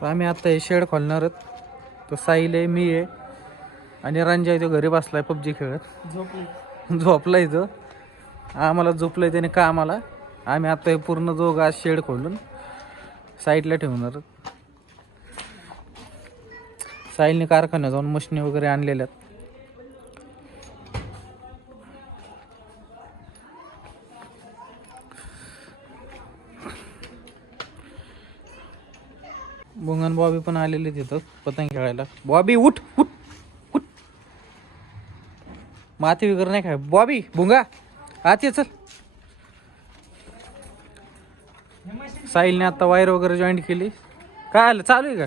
तर आम्ही आता हे शेड खोलणार आहोत. तो साहिल आहे, मी आहे आणि रंजय तो घरी बसलाय पबजी खेळत. झोपलाय तो. आम्हाला झोपलंय त्याने का आम्हाला. आम्ही आता हे पूर्ण दोघं आज शेड खोलून साईडला ठेवणार. साहिलने कारखान्यात जाऊन मशिनी वगैरे आणलेल्या आहेत. बुंगन बॉबी पण आलेले तिथं पतंग खेळायला. बॉबी उठ उठ उठ. माती वगैरे नाही काय. बॉबी भुंगा आत ये चल. साहिलने आता वायर वगैरे जॉईंट केली. काय आलं चालू आहे का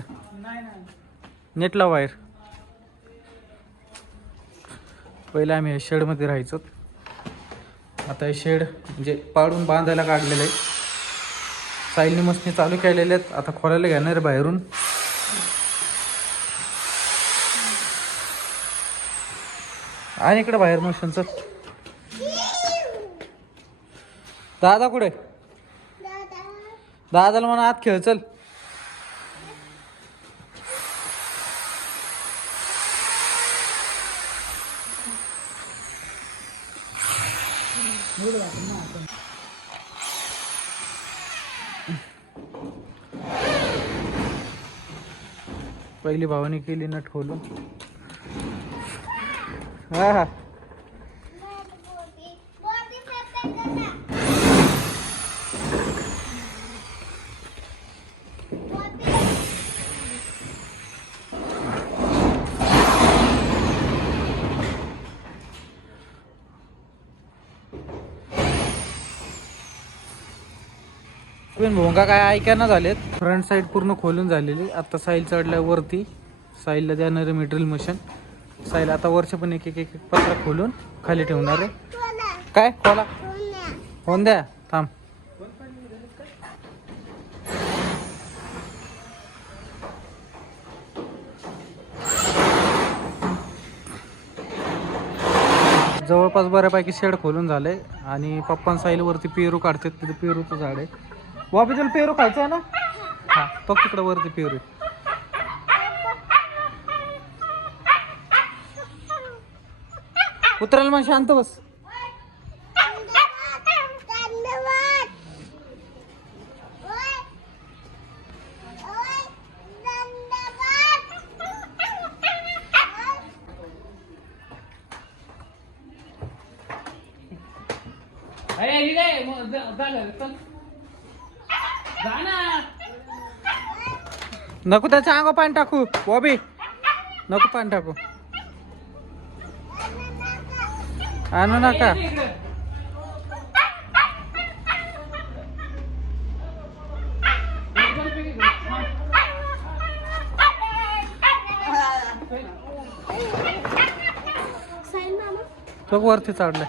नेटला वायर. पहिलं आम्ही हे शेडमध्ये राहायचो. आता हे शेड म्हणजे पाडून बांधायला काढलेलं आहे. साहिलने मशनी चालू केलेल्या आहेत. आता खोलायला घेणार आहे बाहेरून. आणि इकडे बाहेर मशीनचं दादा कुठे. दादाला म्हणा आत खेळ चल. पहिली भावानी केली नट खोलून. हा हा भोंगा काय ऐकायला झालेत. फ्रंट साईड पूर्ण खोलून झालेली. आता साईल चढल्या वरती. साईलला देणारे मटेरियल मशीन. साईल आता वरचे पण एक एक एक पत्रा खोलून खाली ठेवणार आहे. काय खोला होऊन द्या थांब. जवळपास बऱ्यापैकी शेड खोलून झाले. आणि पप्पा साईल वरती पेरू काढतात. तिथे पेरूचं झाड आहे. बाबी तुला पेरू खायचं आहे ना. हा बघ तिकडं वरती पेरू. उतरायला मग शांत बस. नको त्याच्या अंगा पाणी टाकू. बॉबी नको पाणी टाकू. आणू नका. तो वरती चढलाय.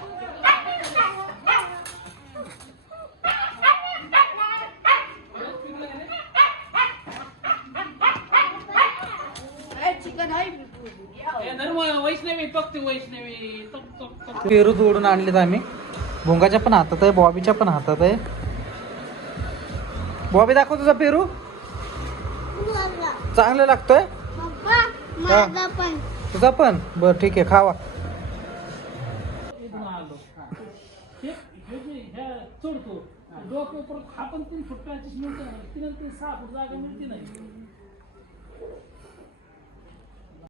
पेरू तोडून आणलेत आम्ही. भोंगाच्या पण हातात आहे, बॉबीच्या पण हातात आहे. बॉबी दाखव तुझा पेरू. चांगलं लागतोय तुझा पण. बर ठीक आहे खावा. चढतो डोक्यावर हा पण 3 फूट 35 मिनिटं 3 ते 6 फूट जागा मिळते नाही.